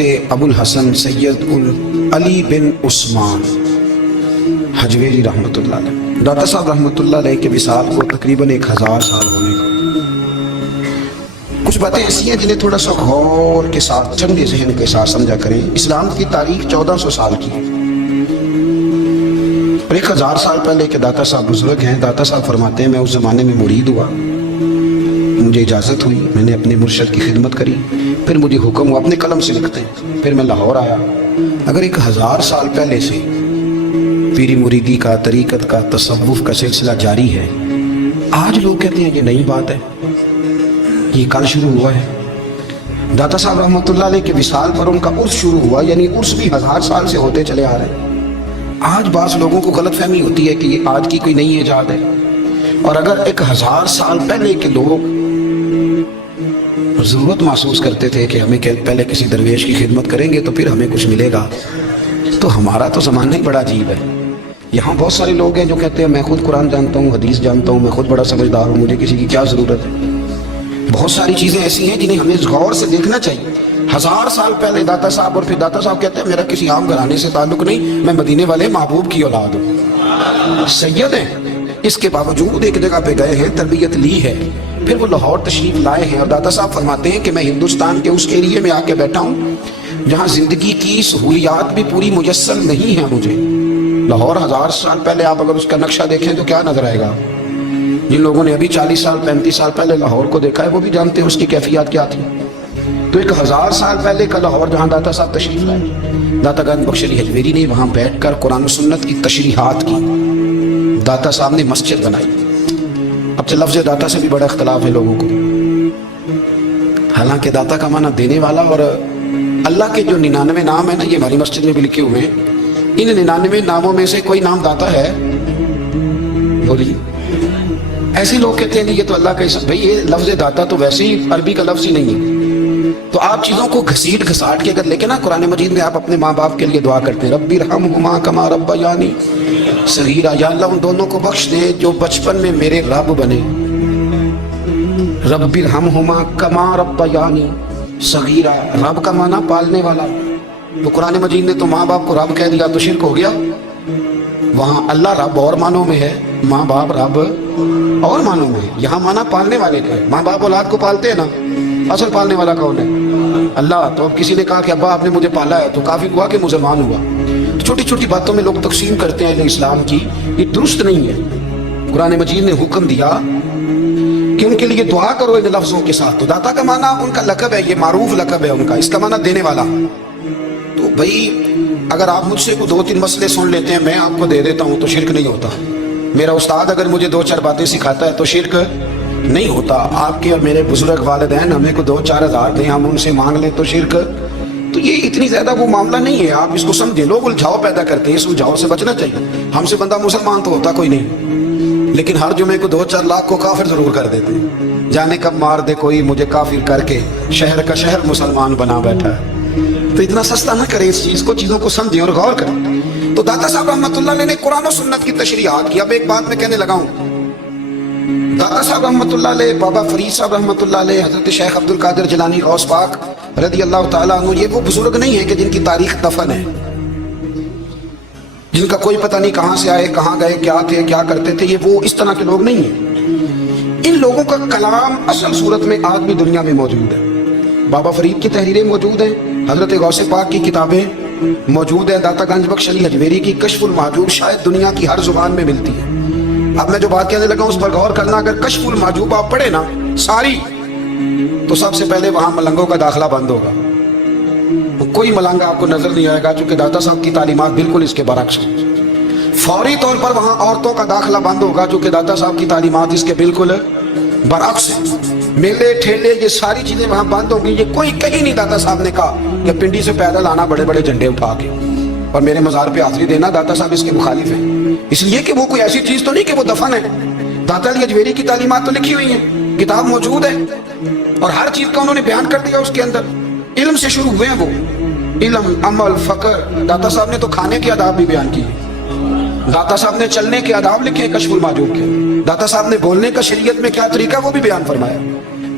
حضرت ابو الحسن سید علی بن عثمان حجویری رحمۃ اللہ علیہ، داتا صاحب رحمۃ اللہ علیہ کے وصال کو تقریباً 1000 سال ہونے کو۔ کچھ باتیں ایسی ہیں جنہیں تھوڑا سا غور کے ساتھ ٹھنڈے ذہن کے ساتھ سمجھا کریں۔ اسلام کی تاریخ 1400 سال کی ہے اور 1000 سال پہلے کے داتا صاحب بزرگ ہیں۔ داتا صاحب فرماتے ہیں میں اس زمانے میں مرید ہوا، مجھے اجازت ہوئی، میں نے اپنے مرشد کی خدمت کری، پھر مجھے حکم ہوا، اپنے قلم سے لکھتے ہیں، پھر میں لاہور آیا۔ اگر 1000 سال پہلے سے پیری مریدی کا، طریقت کا، تصوف کا سلسلہ جاری ہے، آج لوگ کہتے ہیں یہ نئی بات ہے، یہ کل شروع ہوا ہے۔ داتا صاحب رحمۃ اللہ علیہ کے وصال پر ان کا عرس شروع ہوا، یعنی عرس بھی 1000 سال سے ہوتے چلے آ رہے ہیں۔ آج بعض لوگوں کو غلط فہمی ہوتی ہے کہ یہ آج کی کوئی نئی ایجاد ہے، اور اگر 1000 سال پہلے کے لوگ ضرورت محسوس کرتے تھے کہ ہمیں پہلے کسی درویش کی خدمت کریں گے تو پھر ہمیں کچھ ملے گا، تو ہمارا تو زمانہ ہی بڑا عجیب ہے۔ یہاں بہت سارے لوگ ہیں جو کہتے ہیں میں خود قرآن جانتا ہوں، حدیث جانتا ہوں، میں خود بڑا سمجھدار ہوں، مجھے کسی کی کیا ضرورت ہے۔ بہت ساری چیزیں ایسی ہیں جنہیں ہمیں غور سے دیکھنا چاہیے۔ 1000 سال پہلے داتا صاحب، اور پھر داتا صاحب کہتے ہیں میرا کسی عام گھرانے سے تعلق نہیں، میں مدینے والے محبوب کی اولاد ہوں، سید ہیں۔ اس کے باوجود ایک جگہ پہ گئے ہیں، تربیت لی ہے، پھر وہ لاہور تشریف لائے ہیں، اور داتا صاحب فرماتے ہیں کہ میں ہندوستان کے اس ایریے میں آ کے بیٹھا ہوں جہاں زندگی کی سہولیات بھی پوری میسر نہیں ہیں مجھے۔ لاہور 1000 سال پہلے آپ اگر اس کا نقشہ دیکھیں تو کیا نظر آئے گا؟ جن لوگوں نے ابھی 40 سال 35 سال پہلے لاہور کو دیکھا ہے وہ بھی جانتے ہیں اس کی کیفیات کیا تھی۔ تو 1000 سال پہلے کا لاہور جہاں داتا صاحب تشریف لائے، داتا گنج بخش علی حجویری نے وہاں بیٹھ کر قرآن و سنت کی تشریحات کی، داتا صاحب نے مسجد بنائی۔ اب تو لفظ داتا سے بھی بڑا اختلاف ہے لوگوں کو، حالانکہ داتا کا معنی دینے والا، اور اللہ کے جو 99 نام ہیں نا، یہ ہماری مسجد میں بھی لکھے ہوئے ہیں، ان 99 ناموں میں سے کوئی نام داتا ہے؟ بولیے۔ ایسے لوگ کہتے ہیں یہ تو اللہ کا اسم، بھئی یہ لفظ داتا تو ویسے ہی عربی کا لفظ ہی نہیں ہے۔ تو آپ چیزوں کو گھسیٹ گھساٹ کے اگر لے کے نا، قرآن مجید میں آپ اپنے ماں باپ کے لیے دعا کرتے ہیں ربی ارحمہما کما ربیانی صغیرا، یا اللہ ان دونوں کو بخش دے جو بچپن میں میرے رب بنے۔ ربی ارحمہما کما ربیانی صغیرا، رب کا معنی پالنے والا، تو قرآن مجید نے تو ماں باپ کو رب کہہ دیا تو شرک ہو گیا۔ وہاں اللہ رب اور معنوں میں ہے، ماں باپ رب اور معنوں میں ہے، یہاں معنی پالنے والے کا ہے۔ ماں باپ اولاد کو پالتے ہیں نا، اصل پالنے والا کون ہے؟ اللہ۔ تو اب کسی نے کہا کہ ابا آپ نے مجھے پالا ہے تو کافی ہوا کہ مسلمان ہوا۔ چھوٹی چھوٹی باتوں میں لوگ تقسیم کرتے ہیں اسلام کی، یہ درست نہیں ہے۔ قرآن مجید نے حکم دیا کہ ان کے لیے دعا کرو ان لفظوں کے ساتھ۔ تو داتا کا معنی ان کا لقب ہے، یہ معروف لقب ہے ان کا، اس کا معنی دینے والا۔ تو بھائی اگر آپ مجھ سے 2-3 مسئلے سن لیتے ہیں، میں آپ کو دے دیتا ہوں تو شرک نہیں ہوتا۔ میرا استاد اگر مجھے 2-4 باتیں سکھاتا ہے تو شرک نہیں ہوتا۔ آپ کے اور میرے بزرگ والدین ہمیں کو 2-4 ہزار دیں، ہم ان سے مانگ لیں تو شرک، تو یہ اتنی زیادہ وہ معاملہ نہیں ہے۔ آپ اس کو سمجھیں، لوگ الجھاؤ پیدا کرتے ہیں، اس الجھاؤ سے بچنا چاہیے۔ ہم سے بندہ مسلمان تو ہوتا کوئی نہیں، لیکن ہر جمعے کو 2-4 لاکھ کو کافر ضرور کر دیتے ہیں۔ جانے کب مار دے کوئی مجھے کافر کر کے، شہر کا شہر مسلمان بنا بیٹھا ہے۔ تو اتنا سستا نہ کریں اس چیز کو، چیزوں کو سمجھیں اور غور کریں۔ تو داتا صاحب رحمۃ اللہ علیہ نے قرآن و سنت کی تشریحات کی۔ اب ایک بات میں کہنے لگا ہوں، داتا صاحب رحمۃ اللہ علیہ، بابا فرید صاحب رحمۃ اللہ علیہ، حضرت شیخ عبد القادر جیلانی غوث پاک رضی اللہ تعالیٰ عنہ، یہ وہ بزرگ نہیں ہیں کہ جن کی تاریخ دفن ہے، جن کا کوئی پتہ نہیں کہاں سے آئے، کہاں گئے، کیا تھے، کیا کرتے تھے، یہ وہ اس طرح کے لوگ نہیں ہیں۔ ان لوگوں کا کلام اصل صورت میں آج بھی دنیا میں موجود ہے۔ بابا فرید کی تحریریں موجود ہیں، حضرت غوث پاک کی کتابیں موجود ہیں، داتا گنج بخش علی حجویری کی کشف المحجوب شاید دنیا کی ہر زبان میں ملتی ہے۔ اب میں جو بات کہنے لگا ہوں اس پر غور کرنا، اگر کشف المحجوب آپ پڑھے نا ساری، تو سب سے پہلے وہاں ملنگوں کا داخلہ بند ہوگا، کوئی ملنگا آپ کو نظر نہیں آئے گا، چونکہ داتا صاحب کی تعلیمات بالکل اس کے برعکس ہیں۔ فوری طور پر وہاں عورتوں کا داخلہ بند ہوگا، چونکہ داتا صاحب کی تعلیمات اس کے بالکل برعکس ہیں۔ میلے ٹھیلے یہ ساری چیزیں وہاں بند ہوں گی۔ یہ کوئی کہیں نہیں داتا صاحب نے کہا کہ پنڈی سے پیدل آنا بڑے بڑے جھنڈے اٹھا کے اور میرے مزار پہ حاضری دینا، داتا صاحب اس کے مخالف ہیں، اس لیے کہ وہ کوئی ایسی چیز تو نہیں کہ وہ دفن ہے۔ داتا علی حجویری کی تعلیمات تو لکھی ہوئی ہیں، کتاب موجود ہے، اور ہر چیز کا انہوں نے بیان کر دیا اس کے اندر۔ علم سے شروع ہوئے ہیں وہ، علم، عمل، فقر۔ داتا صاحب نے تو کھانے کے آداب بھی بیان کیے، داتا صاحب نے چلنے کے آداب لکھے کشف المحجوب کے، داتا صاحب نے بولنے کا شریعت میں کیا طریقہ وہ بھی بیان فرمایا۔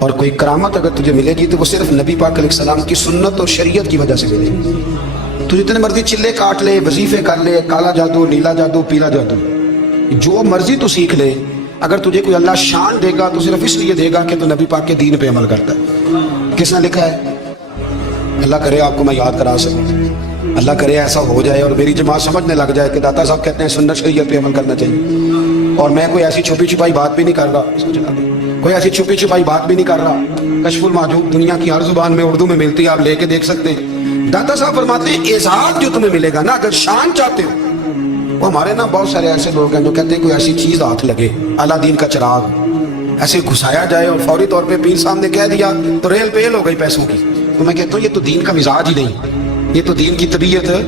اور کوئی کرامت اگر تجھے ملے گی تو وہ صرف نبی پاک علیہ السلام کی سنت اور شریعت کی وجہ سے ملے گی. تو جتنے مرضی چلے کاٹ لے، وظیفے کر لے، کالا جادو، نیلا جادو، پیلا جادو، جو مرضی تو سیکھ لے، اگر تجھے کوئی اللہ شان دے گا تو صرف اس لیے دے گا کہ تو نبی پاک کے دین پہ عمل کرتا ہے. کس نے لکھا ہے؟ اللہ کرے آپ کو میں یاد کرا سکوں، اللہ کرے ایسا ہو جائے اور میری جماعت سمجھنے لگ جائے کہ داتا صاحب کہتے ہیں سنت شریعت پہ عمل کرنا چاہیے، اور میں کوئی ایسی چھپی چھپائی بات بھی نہیں کر رہا، کوئی ایسی چھپی چھپائی بات بھی نہیں کر رہا. کشف المحجوب دنیا کی ہر زبان میں اردو میں ملتی ہے، آپ لے کے دیکھ سکتے ہیں. داتا صاحب فرماتے ہیں اعزاز جو تمہیں ملے گا نا، اگر شان چاہتے ہو، وہ ہمارے نا بہت سارے ایسے لوگ ہیں جو کہتے ہیں کوئی ایسی چیز ہاتھ لگے، اعلیٰ دین کا چراغ ایسے گھسایا جائے اور فوری طور پہ پیر صاحب نے کہہ دیا تو ریل پیل ہو گئی پیسوں کی. تو میں کہتا ہوں یہ تو دین کا مزاج ہی نہیں، یہ تو دین کی طبیعت ہے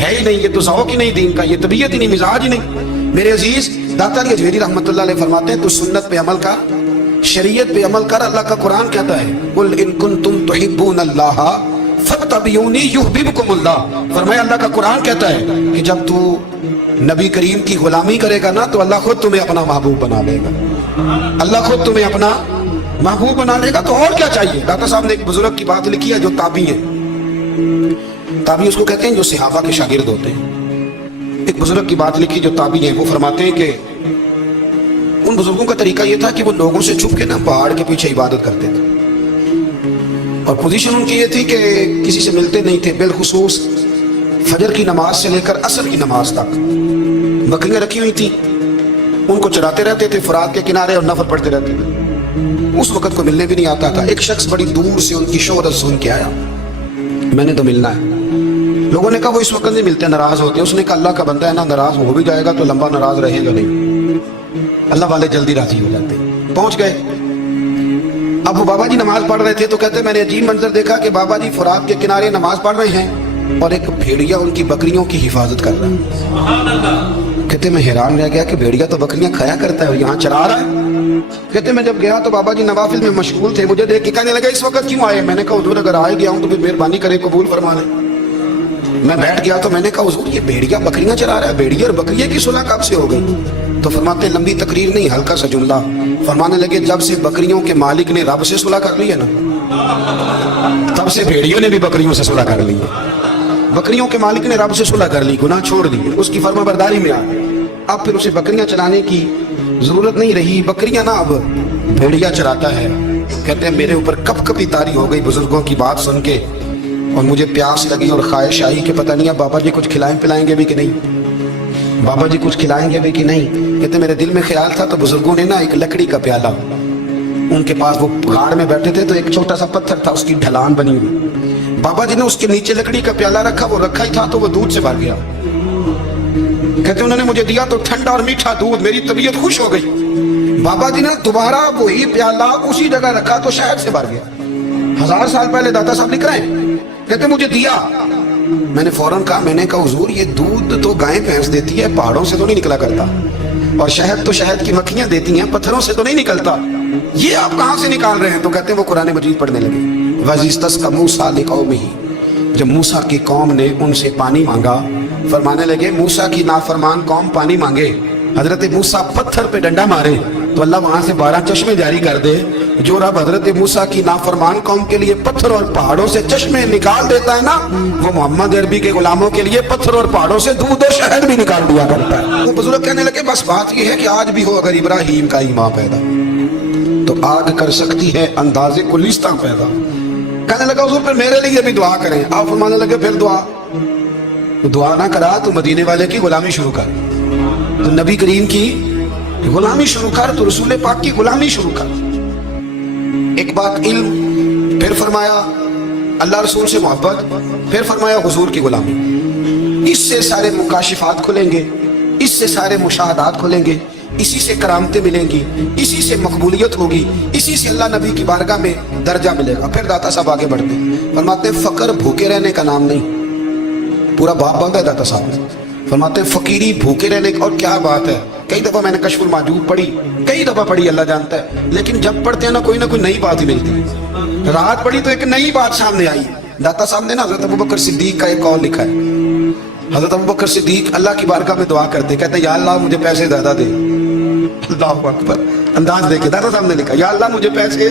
ہی نہیں، یہ تو ذوق ہی نہیں دین کا، یہ طبیعت ہی نہیں، مزاج ہی نہیں. میرے عزیز داتا علی اجمیری رحمۃ اللہ علیہ فرماتے ہیں تو سنت پہ عمل کر، شریعت پہ عمل کر. اللہ کا قرآن کہتا ہے قل ان کنتم تحبون اللہ فاتبعونی یحببکم اللہ. فرمایا اللہ کا قرآن کہتا ہے کہ جب تو نبی کریم کی غلامی کرے گا نا تو اللہ خود تمہیں اپنا محبوب بنا لے گا، اللہ خود تمہیں اپنا محبوب بنا لے گا. تو اور کیا چاہیے؟ داتا صاحب نے ایک بزرگ کی بات لکھی ہے جو تابعی ہے، تابعی اس کو کہتے ہیں جو صحابہ کے شاگرد ہوتے ہیں. ایک بزرگ کی بات لکھی جو تابعی ہیں، وہ فرماتے ہیں کہ ان بزرگوں کا طریقہ یہ تھا کہ وہ لوگوں سے چھپ کے نا پہاڑ کے پیچھے عبادت کرتے تھے، اور پوزیشن ان کی یہ تھی کہ کسی سے ملتے نہیں تھے. بالخصوص فجر کی نماز سے لے کر عصر کی نماز تک بکریاں رکھی ہوئی تھیں، ان کو چراتے رہتے تھے فرات کے کنارے اور نفل پڑھتے رہتے تھے. اس وقت کو ملنے بھی نہیں آتا تھا. ایک شخص بڑی دور سے ان کی شہرت سن کے آیا، میں نے تو ملنا ہے. لوگوں نے کہا وہ اس وقت نہیں ملتے، ناراض ہوتے. اس نے کہا اللہ کا بندہ ہے نا، ناراض ہو بھی جائے گا تو لمبا ناراض رہے گا نہیں، اللہ والے جلدی راضی ہو جاتے. پہنچ گئے. اب وہ بابا جی نماز پڑھ رہے تھے تو کہتے میں نے عجیب منظر دیکھا کہ بابا جی فرات کے کنارے نماز پڑھ رہے ہیں اور ایک بھیڑیا ان کی بکریوں کی حفاظت کر رہا ہے. کہتے میں حیران رہ گیا کہ بھیڑیا تو بکریاں کھایا کرتا ہے اور یہاں چرا رہا ہے. کہتے میں جب گیا تو بابا جی نوافل میں مشغول تھے، مجھے دیکھ کے کہنے لگا اس وقت کیوں آئے؟ میں نے کہا حضور اگر آئے گیا ہوں تو پھر مہربانی کرے قبول فرما لیں. میں بیٹھ گیا تو میں نے کہا حضور یہ بھیڑیا بکریاں چرا رہا ہے، بھیڑیا اور بکریے کی صلح کب سے ہو گئی؟ تو فرماتے ہیں لمبی تقریر نہیں، ہلکا سا جملہ. فرمانے لگے جب سے بکریوں کے مالک نے رب سے صلح کر لی ہے نا، تب سے بھیڑیوں نے بھی بکریوں سے صلح کر لی ہے. بکریوں کے مالک نے رب سے صلح کر لی، گناہ چھوڑ دی، اس کی فرما برداری میں آ گئے. اب پھر اسے بکریاں چلانے کی ضرورت نہیں رہی، بکریاں نا اب بھیڑیا چراتا ہے. کہتے ہیں میرے اوپر کپ کپی طاری ہو گئی بزرگوں کی بات سن کے، اور مجھے پیاس لگی اور خواہش آئی کہ پتہ نہیں اب بابا جی کچھ کھلائیں پلائیں گے بھی کہ نہیں، بابا جی کچھ کھلائیں گے بھی کہ نہیں. کہتے میرے دل میں خیال تھا تو بزرگوں نے نا ایک لکڑی کا پیالہ، ان کے پاس وہ غار میں بیٹھے تھے تو ایک چھوٹا سا پتھر تھا، اس کی ڈھلان بنی ہوئی. بابا جی نے اس کے نیچے لکڑی کا پیالہ رکھا، وہ رکھا ہی تھا تو وہ دودھ سے بھر گیا. کہتے انہوں نے مجھے دیا تو ٹھنڈا اور میٹھا دودھ، میری طبیعت خوش ہو گئی. بابا جی نے دوبارہ وہی پیالہ اسی جگہ رکھا تو شہد سے بھر گیا. 1000 سال پہلے داتا صاحب لکھ رہے ہیں. کہتے مجھے دیا، میں نے فوراً کہا، میں نے کہا حضور یہ دودھ تو گائیں بھینس دیتی ہے، پہاڑوں سے تو نہیں نکلا کرتا، اور شہد تو شہد کی مکھیاں دیتی ہیں، پتھروں سے تو نہیں نکلتا، یہ آپ کہاں سے نکال رہے ہیں؟ تو کہتے ہیں وہ قرآن مجید پڑھنے لگے. وَإِذِ اسْتَسْقَىٰ مُوسَىٰ لِقَوْمِهِ، جب موسیٰ کی قوم نے ان سے پانی مانگا، فرمانے لگے موسیٰ کی نافرمان قوم پانی مانگے، حضرت موسیٰ پتھر پہ ڈنڈا مارے تو اللہ وہاں سے 12 چشمے جاری کر دے. جو رب حضرت موسیٰ کی نافرمان قوم کے لیے پتھر اور پہاڑوں سے چشمے نکال دیتا ہے نا، وہ محمد عربی کے غلاموں کے لیے پتھر اور پہاڑوں سے دودھ اور شہد بھی نکال دیا کرتا ہے. وہ بزرگ کہنے لگے بس بات یہ ہے کہ آج بھی ہو اگر ابراہیم کا ایمان پیدا تو آگ کر سکتی ہے انداز گلستاں پیدا. کہنے لگا حضور پھر میرے لیے بھی دعا کریں. آپ فرمانے لگے پھر دعا نہ کرا تو مدینے والے کی غلامی شروع کر، تو نبی کریم کی غلامی شروع کر، تو رسول پاک کی غلامی شروع کر. ایک بات علم، پھر فرمایا اللہ رسول سے محبت، پھر فرمایا حضور کی غلامی. اس سے سارے مکاشفات کھلیں گے، اس سے سارے مشاہدات کھلیں گے، اسی سے کرامتیں ملیں گی، اسی سے مقبولیت ہوگی، اسی سے اللہ نبی کی بارگاہ میں درجہ ملے گا. پھر داتا صاحب آگے بڑھتے فرماتے ہیں فقر بھوکے رہنے کا نام نہیں. پورا باپ باندھا ہے داتا صاحب. فرماتے ہیں فقیری بھوکے رہنے کی، اور کیا بات ہے. کئی دفعہ میں نے کشف المحجوب پڑھی، کئی دفعہ پڑھی، اللہ جانتا ہے، لیکن جب پڑھتے ہیں نا کوئی نئی بات ہی ملتی. رات پڑھی تو ایک نئی بات سامنے آئی. داتا صاحب نے نا حضرت ابوبکر صدیق کا ایک قول لکھا ہے. حضرت ابوبکر صدیق اللہ کی بارگاہ میں دعا کرتے، کہتے ہیں یا اللہ مجھے پیسے زیادہ دے. اللہ اکبر. انداز دیکھیں داتا صاحب نے لکھا یا اللہ مجھے پیسے،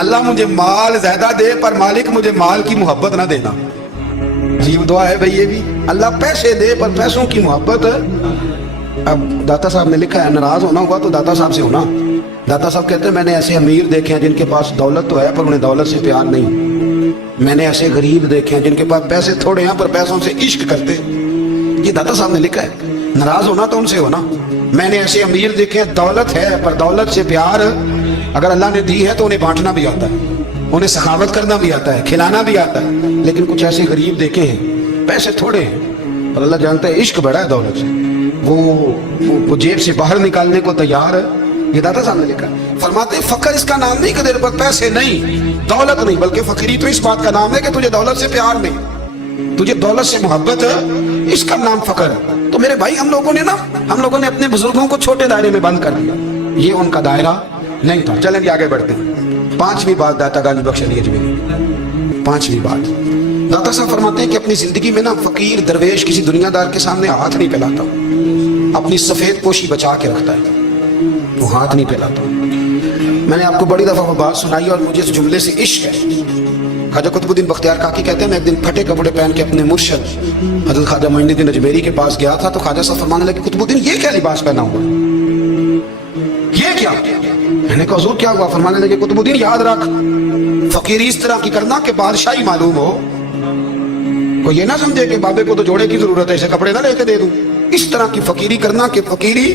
اللہ مجھے مال زیادہ دے پر مالک مجھے مال کی محبت نہ دینا. جی دعا ہے بھئی یہ بھی، اللہ پیسے دے پر پیسوں کی محبت. اب داتا صاحب نے لکھا ہے ناراض ہونا ہوا تو داتا صاحب سے ہونا. داتا صاحب کہتے ہیں میں نے ایسے امیر دیکھے ہیں جن کے پاس دولت تو ہے پر انہیں دولت سے پیار نہیں. میں نے ایسے غریب دیکھے ہیں جن کے پاس پیسے تھوڑے ہیں پر پیسوں سے عشق کرتے. یہ داتا صاحب نے لکھا ہے. ناراض ہونا تو ان سے ہونا. میں نے ایسے امیر دیکھے ہیں دولت ہے پر دولت سے پیار اگر اللہ نے دی ہے تو انہیں بانٹنا بھی آتا ہے، انہیں سخاوت کرنا بھی آتا ہے، کھلانا بھی آتا ہے. لیکن کچھ ایسے غریب دیکھے ہیں پیسے تھوڑے ہیں پر اللہ جانتا ہے عشق بڑا ہے دولت سے، وہ جیب سے باہر نکالنے کو تیار ہے. یہ داتا صاحب نے لکھا. فرماتے ہیں فقر اس کا نام نہیں کہ تیرے پر پیسے نہیں، دولت نہیں، بلکہ فقیری تو اس بات کا نام ہے کہ تجھے دولت سے پیار نہیں، تجھے دولت سے محبت ہے، اس کا نام فقر ہے. تو میرے بھائی ہم لوگوں نے اپنے بزرگوں کو چھوٹے دائرے میں بند کر دیا، یہ ان کا دائرہ نہیں تھا. چلیں جی آگے بڑھتے ہیں. پانچویں بات داتا گالی بخش علی اجمیری. پانچویں بات داتا صاحب فرماتے ہیں کہ اپنی زندگی میں فقیر درویش کسی دنیا دار کے سامنے ہاتھ نہیں پھیلاتا، اپنی سفید پوشی بچا کے رکھتا ہے، وہ ہاتھ نہیں پھیلاتا. میں نے آپ کو بڑی دفعہ وہ بات سنائی اور مجھے اس جملے سے عشق ہے. خواجہ قطب الدین بختیار کاکی کہتے ہیں میں ایک دن پھٹے کپڑے پہن کے اپنے مرشد حضرت خواجہ معین الدین اجمیری کے پاس گیا تھا تو خواجہ صاحب فرمانے لگے قطب الدین یہ کیا لباس پہنا ہوا، یہ کیا؟ میں نے کہا حضور کیا ہوا؟ فرمانے لگے قطب الدین یاد رکھ فقیری اس طرح کی کرنا کہ بادشاہی معلوم ہو، کوئی یہ نہ سمجھے کہ بابے کو تو جوڑے کی ضرورت ہے اسے کپڑے نہ لے کے دے دوں. اس طرح کی فقیری کرنا کہ فقیری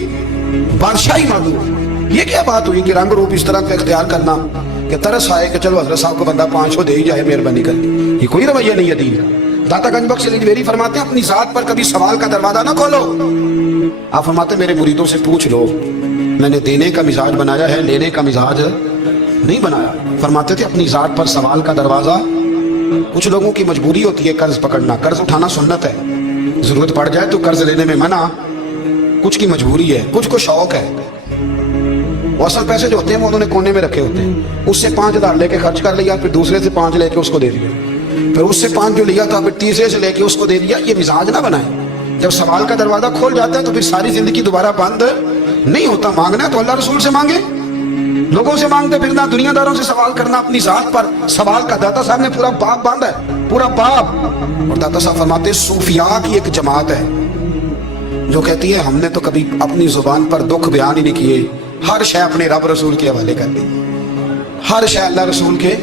بادشاہی معلوم ہو. یہ کیا بات ہوئی کہ رنگ روپ اس طرح کا اختیار کرنا کہ ترس آئے کہ چلو حضرت صاحب کو بندہ 500 دے ہی جائے مہربانی کر. یہ کوئی رویہ نہیں ہے دین. داتا گنج بخش علی اجمیری فرماتے ہیں اپنی ذات پر کبھی سوال کا دروازہ نہ کھولو. آپ فرماتے ہیں میرے مریدوں سے پوچھ لو میں نے دینے کا مزاج بنایا ہے، لینے کا مزاج نہیں بنایا. فرماتے تھے اپنی ذات پر سوال کا دروازہ. کچھ لوگوں کی مجبوری ہوتی ہے قرض پکڑنا، قرض اٹھانا سنت ہے، ضرورت پڑ جائے تو قرض لینے میں منع. کچھ کی مجبوری ہے، کچھ کو شوق ہے. وہ اصل پیسے جو ہوتے ہیں وہ انہوں نے کونے میں رکھے ہوتے ہیں، اس سے 5,000 لے کے خرچ کر لیا، پھر دوسرے سے 5 لے کے اس کو دے دیا، پھر اس سے 5 جو لیا تھا پھر تیسرے سے لے کے اس کو دے دیا. یہ مزاج نہ بنائے. جب سوال کا دروازہ کھول جاتا ہے تو پھر ساری زندگی دوبارہ بند نہیں ہوتا. مانگنا ہے تو اللہ رسول سے مانگے، لوگوں سے مانگتے پھرنا، دنیا داروں سے سوال کرنا. اپنی ذات پر سوال کا داتا صاحب نے پورا باب باندھا ہے، پورا باب. اور داتا صاحب فرماتے ہیں صوفیاء کی ایک جماعت ہے جو کہتی ہے ہم نے تو کبھی اپنی زبان پر دکھ بیان ہی نہیں کیے، ہر شے اپنے رب رسول کے حوالے کر دی، ہر شے اللہ رسول کے.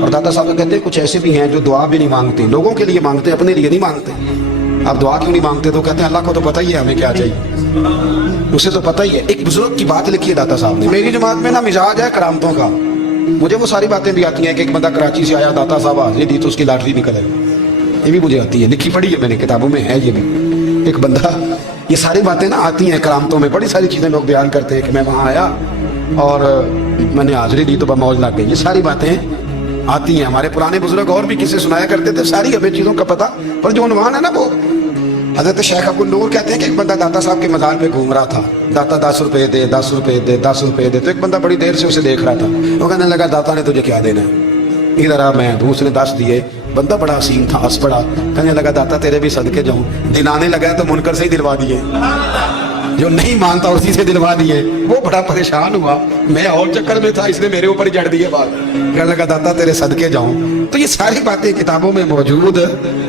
اور داتا صاحب کہتے ہیں کچھ ایسے بھی ہیں جو دعا بھی نہیں مانگتے، لوگوں کے لیے مانگتے، اپنے لیے نہیں مانگتے. آپ دعا کیوں نہیں مانگتے؟ تو کہتے ہیں اللہ کو تو پتہ ہی ہے ہمیں کیا چاہیے، اسے تو پتہ ہی ہے. ایک بزرگ کی بات لکھی ہے داتا صاحب نے. میری جماعت میں مزاج ہے کرامتوں کا. مجھے وہ ساری باتیں بھی آتی ہیں کہ ایک بندہ کراچی سے آیا، داتا صاحب حاضری دی تو اس کی لاٹری نکل آئی. یہ بھی مجھے آتی ہے، لکھی پڑھی ہے میں نے، کتابوں میں ہے. یہ بھی ایک بندہ، یہ ساری باتیں آتی ہیں کرامتوں میں. بڑی ساری چیزیں لوگ بیان کرتے ہیں کہ میں وہاں آیا اور میں نے حاضری دی تو بموج لگ گئی. یہ ساری باتیں آتی ہیں. ہمارے پرانے بزرگ اور بھی کسے سنایا کرتے تھے. ساری ہمیں چیزوں کا پتہ، پر جو عنوان ہے نا وہ حضرت شیخ ابو النور کہتے ہیں کہ ایک بندہ داتا صاحب کے مزار پہ گھوم رہا تھا. داتا 10 روپے دے، 10 روپے دے، 10 روپے دے. تو ایک بندہ بڑی دیر سے اسے دیکھ رہا تھا. وہ کہنے لگا داتا نے تجھے کیا دینا ہے؟ ادھر آ. میں دوسرے 10 دیے. بندہ بڑا حسین تھا، ہنس پڑا. کہنے لگا داتا تیرے بھی صدقے جاؤں. دلانے لگا تو منکر سے ہی دلوا دیے، جو نہیں مانتا اسی سے دلوا دیے. وہ بڑا پریشان ہوا، میں اور چکر میں تھا، اس نے میرے اوپر ہی جڑ دیے بات. کہنے لگا داتا تیرے صدقے جاؤں. تو یہ ساری باتیں کتابوں میں موجود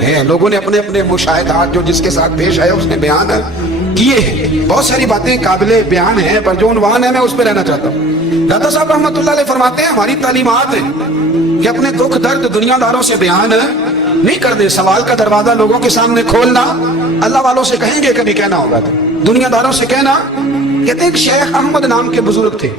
ہیں. لوگوں نے اپنے اپنے مشاہدات جو جس کے ساتھ پیش آئے اس نے بیان کیے ہیں. بہت ساری باتیں قابل بیان ہیں، پر جو عنوان ہے میں اس پہ رہنا چاہتا ہوں. داتا صاحب رحمۃ اللہ علیہ فرماتے ہیں ہماری تعلیمات ہیں کہ اپنے دکھ درد دنیا داروں سے بیان نہیں کر دے. سوال کا دروازہ لوگوں کے سامنے کھولنا اللہ والوں سے کہیں گے، کبھی کہنا ہوگا تو دنیا داروں سے کہنا. کہتے ہیں کہ شیخ احمد نام کے بزرگ تھے،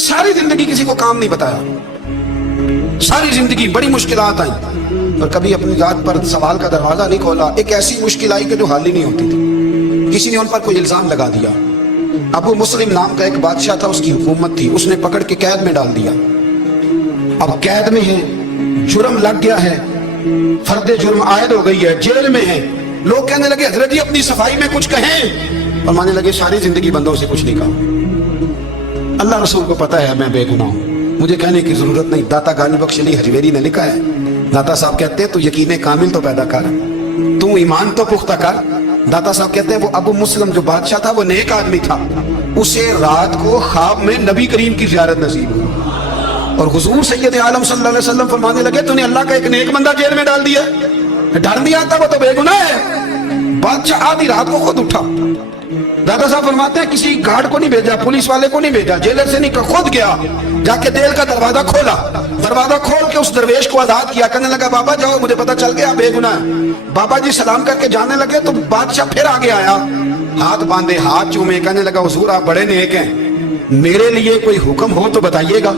ساری زندگی کسی کو کام نہیں بتایا، ساری زندگی بڑی مشکلات آئیں اور کبھی اپنی ذات پر سوال کا دروازہ نہیں کھولا. ایک ایسی مشکل آئی کہ جو حل ہی نہیں ہوتی تھی. کسی نے ان پر کوئی الزام لگا دیا. ابو مسلم نام کا ایک بادشاہ تھا، اس کی حکومت تھی، اس نے پکڑ کے قید میں ڈال دیا. اب قید میں ہے، جرم لگ گیا ہے، فرد جرم عائد ہو گئی ہے، جیل میں ہے. لوگ کہنے لگے حضرت جی اپنی صفائی میں کچھ کہیں. اور مانے لگے ساری زندگی بندوں سے کچھ نہیں کہا. اللہ رسول کو پتا ہے میں بے گناہ ہوں، مجھے کہنے کی ضرورت نہیں. داتا گالی بخش علی اجمیری نے لکھا ہے، داتا صاحب کہتے ہیں تو یقین کامل تو پیدا کر، تو ایمان تو پختہ کر. داتا صاحب کہتے ہیں وہ ابو مسلم جو بادشاہ تھا وہ نیک آدمی تھا، اسے رات کو خواب میں نبی کریم کی زیارت نصیب ہوئی اور حضور سید عالم صلی اللہ علیہ وسلم فرمانے لگے تو نے اللہ کا ایک نیک بندہ جیل میں ڈال دیا تھا، وہ تو بے گناہ ہے۔ بادشاہ آدھی رات کو خود اٹھا، دادا صاحب فرماتے ہیں کسی گارڈ کو نہیں بھیجا، پولیس والے کو نہیں بھیجا، جیلر سے نہیں، خود گیا، جا کے جیل کا دروازہ کھولا، دروازہ کھول کے اس درویش کو آزاد کیا، کہنے لگا بابا جاؤ، مجھے پتا چل گیا بے گناہ ہے۔ بابا جی سلام کر کے جانے لگے تو بادشاہ پھر آگے آیا، ہاتھ باندھے، ہاتھ چومے، کہنے لگا حضور آپ بڑے نیک ہیں، میرے لیے کوئی حکم ہو تو بتائیے گا،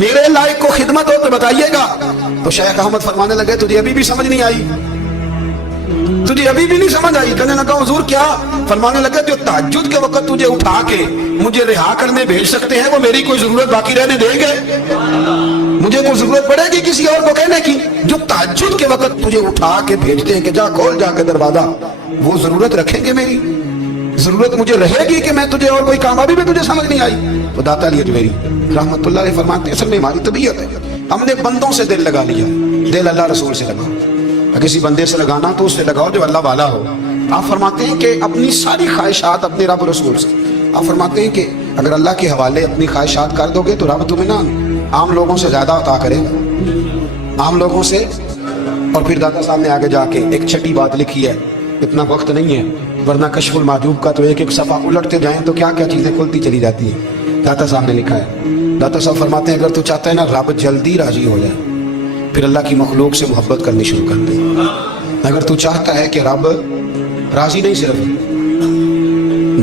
میرے لائق کو خدمت ہو تو بتائیے گا۔ تو شیخ احمد فرمانے لگے تجھے ابھی بھی سمجھ نہیں آئی، تجھے ابھی بھی نہیں سمجھ آئی؟ کہنے لگا حضور کیا؟ فرمانے لگے جو تہجد کے وقت تجھے اٹھا کے مجھے رہا کرنے بھیج سکتے ہیں وہ میری کوئی ضرورت باقی رہنے دیں گے؟ مجھے کوئی ضرورت پڑے گی کسی اور کو کہنے کی؟ جو تہجد کے وقت تجھے اٹھا کے بھیجتے ہیں کہ جا کھول جا کے دروازہ، وہ ضرورت رکھیں گے میری؟ ضرورت مجھے رہے گی کہ میں تجھے اور کوئی کام؟ ابھی بھی تجھے سمجھ نہیں آئی؟ تو داتا علی اجمیری رحمت اللہ علیہ فرماتے ہیں اصل میں ہماری طبیعت ہے، ہم نے بندوں سے دل لگا لیا، دل اللہ رسول سے لگا، کسی بندے سے لگانا تو اس سے لگاؤ جو اللہ والا ہو۔ آپ فرماتے ہیں کہ اپنی ساری خواہشات اپنے رب رسول سے، آپ فرماتے ہیں کہ اگر اللہ کے حوالے اپنی خواہشات کر دو گے تو رب تمہیں نا عام لوگوں سے زیادہ عطا کرے، عام لوگوں سے۔ اور پھر داتا صاحب نے آگے جا کے ایک چھٹی بات لکھی ہے، اتنا وقت نہیں ہے ورنہ کشف المحجوب کا تو ایک ایک صفحہ الٹتے جائیں تو کیا کیا چیزیں کھلتی چلی جاتی ہیں۔ داتا صاحب نے لکھا ہے، داتا صاحب فرماتے ہیں اگر تو چاہتا ہے نا رب جلدی راضی ہو جائے پھر اللہ کی مخلوق سے محبت کرنی شروع کر دے۔ اگر تو چاہتا ہے کہ رب راضی نہیں صرف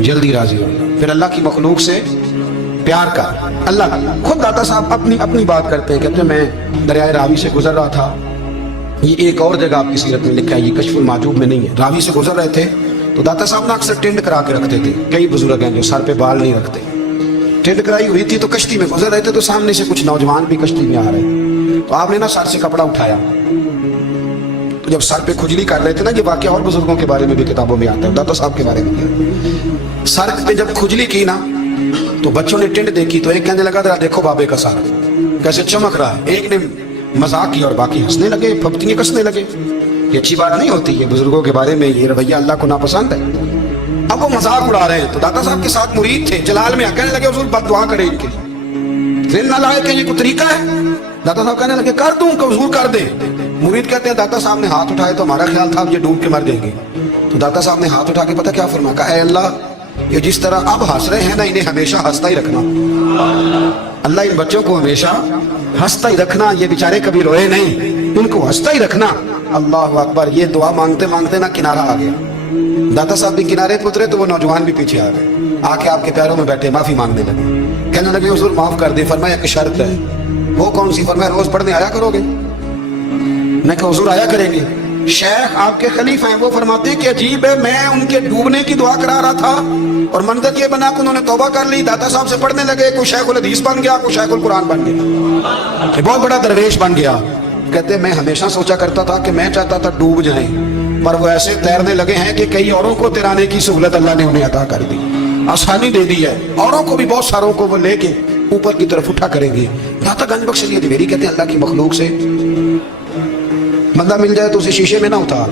جلدی راضی ہو پھر اللہ کی مخلوق سے پیار کر۔ اللہ خود داتا صاحب اپنی بات کرتے ہیں، کہتے ہیں میں دریائے راوی سے گزر رہا تھا، یہ ایک اور جگہ آپ کی سیرت میں لکھا ہے، یہ کشف المحجوب میں نہیں ہے، راوی سے گزر رہے تھے تو داتا صاحب نے اکثر ٹینٹ کرا کے رکھتے تھے، کئی بزرگ ہیں جو سر پہ بال نہیں رکھتے، ٹینٹ کرائی ہوئی تھی تو کشتی میں گزر رہے تھے تو سامنے سے کچھ نوجوان بھی کشتی میں آ رہے تھے، تو آپ نے نا سر سے کپڑا اٹھایا، تو جب سر پہ کھجلی کر رہے تھے نا، یہ واقعہ اور بزرگوں کے بارے میں بھی کتابوں میں آتا ہے، داتا صاحب کے بارے میں، سر پہ جب کھجلی کی نا تو بچوں نے ٹینٹ دیکھی تو ایک کہنے لگا ذرا دیکھو بابے کا سر کیسے چمک رہا ہے، ایک نے مذاق کیا اور باقی ہنسنے لگے، پھپتیاں کسنے لگے۔ یہ اچھی بات نہیں ہوتی ہے، بزرگوں کے بارے میں یہ رویہ اللہ کو ناپسند ہے۔ اب وہ مذاق اڑا رہے ہیں تو داتا صاحب کے ساتھ مرید تھے جلال میں، کہنے لگے حضور بد دعا کرے ان کے لیے، ذہن نہ لائے کہ یہ کوئی طریقہ ہے۔ داتا صاحب کہنے لگے کر دوں کہ حضور کر دے۔ مرید کہتے ہیں داتا صاحب نے ہاتھ اٹھائے تو ہمارا خیال تھا اب یہ ڈوب کے مر جائیں گے، تو داتا صاحب نے ہاتھ اٹھا کے پتہ کیا فرمایا، کہا اے اللہ یہ جس طرح اب ہنس رہے ہیں نا انہیں ہمیشہ ہنستا ہی رکھنا، اللہ ان بچوں کو ہمیشہ ہنستا ہی رکھنا، یہ بیچارے کبھی روئے نہیں، ان کو ہنستا ہی رکھنا۔ اللہ اکبر، یہ دعا مانگتے مانگتے نا کنارہ آ گیا، داتا صاحب بھی کنارے پہ اترے تو وہ نوجوان بھی پیچھے آ گئے، آ کے آپ کے پیروں میں بیٹھے معافی مانگنے لگے، کہنے لگے حضور معاف کر دے۔ فرمایا ایک شرط ہے، وہ کون سی؟ فرمایا روز پڑھنے آیا کرو گے؟ میں کہ حضور آیا کریں گے۔ شیخ آپ کے خلیفہ ہیں، وہ فرماتے ہیں کہ عجیب ہے، میں ان کے ڈوبنے کی دعا کرا رہا تھا اور منظر یہ بنا کہ انہوں نے توبہ کر لی، داتا صاحب سے پڑھنے لگے، کوئی شیخ الحدیث بن گیا، کوئی شیخ القرآن بن گیا، بہت بڑا درویش بن گیا۔ کہتے ہیں میں ہمیشہ سوچا کرتا تھا کہ میں چاہتا تھا ڈوب جائیں، پر وہ ایسے تیرنے لگے ہیں کہ کئی اوروں کو تیرانے کی سہولت اللہ نے انہیں عطا کر دی، آسانی دے دی ہے، اوروں کو بھی بہت ساروں کو وہ لے کے اوپر کی طرف اٹھا کریں گے۔ داتا گنج بخش علی اجمیری کہتے ہیں اللہ کی مخلوق سے بندہ مل جائے تو اسے شیشے میں نہ اتار،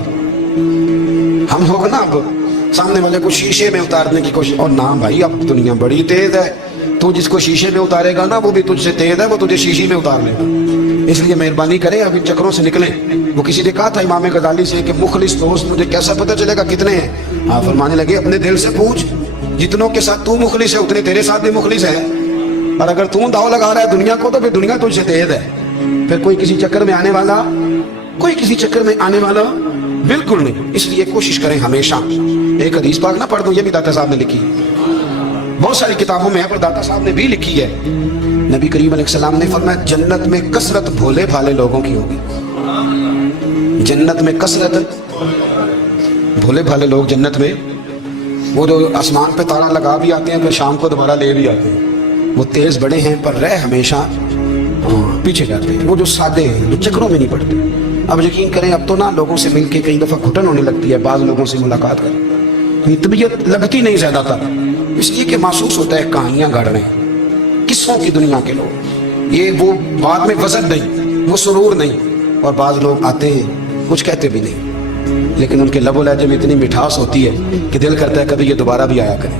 ہم لوگ نا اب سامنے والے کو شیشے میں اتارنے کی کوشش، اور نہ بھائی اب دنیا بڑی تیز ہے، تو جس کو شیشے میں اتارے گا نا وہ بھی تجھ سے تیز ہے، وہ تجھے شیشے میں اتار لے گا، اس لیے مہربانی کریں اب ان چکروں سے نکلیں۔ وہ کسی نے کہا تھا امام غزالی سے کہ مخلص دوست مجھے کیسا پتہ چلے گا کتنے ہیں؟ آپ فرمانے لگے اپنے دل سے پوچھ، جتنوں کے ساتھ تو مخلص ہے اتنے تیرے ساتھ بھی مخلص ہے، اور اگر تو داؤ لگا رہا ہے دنیا کو تو پھر دنیا تجھ سے تیز ہے، پھر کوئی کسی چکر میں آنے والا بالکل نہیں۔ اس لیے کوشش کریں ہمیشہ، ایک حدیث پاک نہ پڑھ دوں، یہ بھی داتا صاحب نے لکھی ہے، بہت ساری کتابوں میں ہے پر داتا صاحب نے بھی لکھی ہے۔ نبی کریم علیہ السلام نے فرمایا جنت میں کثرت بھولے بھالے لوگوں کی ہوگی، جنت میں کثرت بھولے بھالے لوگ جنت میں، وہ جو آسمان پہ تارا لگا بھی آتے ہیں پھر شام کو دوبارہ لے بھی آتے ہیں، وہ تیز بڑے ہیں پر رہ ہمیشہ پیچھے جاتے ہیں، وہ جو سادے ہیں جو چکروں میں نہیں پڑتے۔ اب یقین کریں اب تو نا لوگوں سے مل کے کئی دفعہ گھٹن ہونے لگتی ہے، بعض لوگوں سے ملاقات کر طبیعت لگتی نہیں زیادہ تر، اس لیے کہ محسوس ہوتا ہے کہانیاں گڑھ رہے ہیں، قصوں کی دنیا کے لوگ، یہ وہ بعد میں وزن نہیں، وہ سرور نہیں، اور بعض لوگ آتے ہیں کچھ کہتے بھی نہیں لیکن ان کے لب و لہجے میں اتنی مٹھاس ہوتی ہے کہ دل کرتا ہے کبھی یہ دوبارہ بھی آیا کریں،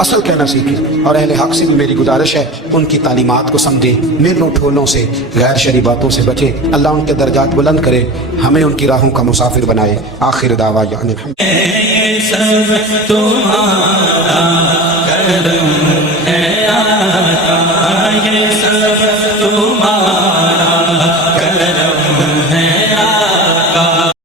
اصل کہنا سیکھیں، اور اہل حق سے بھی میری گزارش ہے ان کی تعلیمات کو سمجھیں، میلوں ٹھولوں سے، غیر شرعی باتوں سے بچیں، اللہ ان کے درجات بلند کرے، ہمیں ان کی راہوں کا مسافر بنائے۔ آخر دعویٰ یعنی یہ سب تمہارا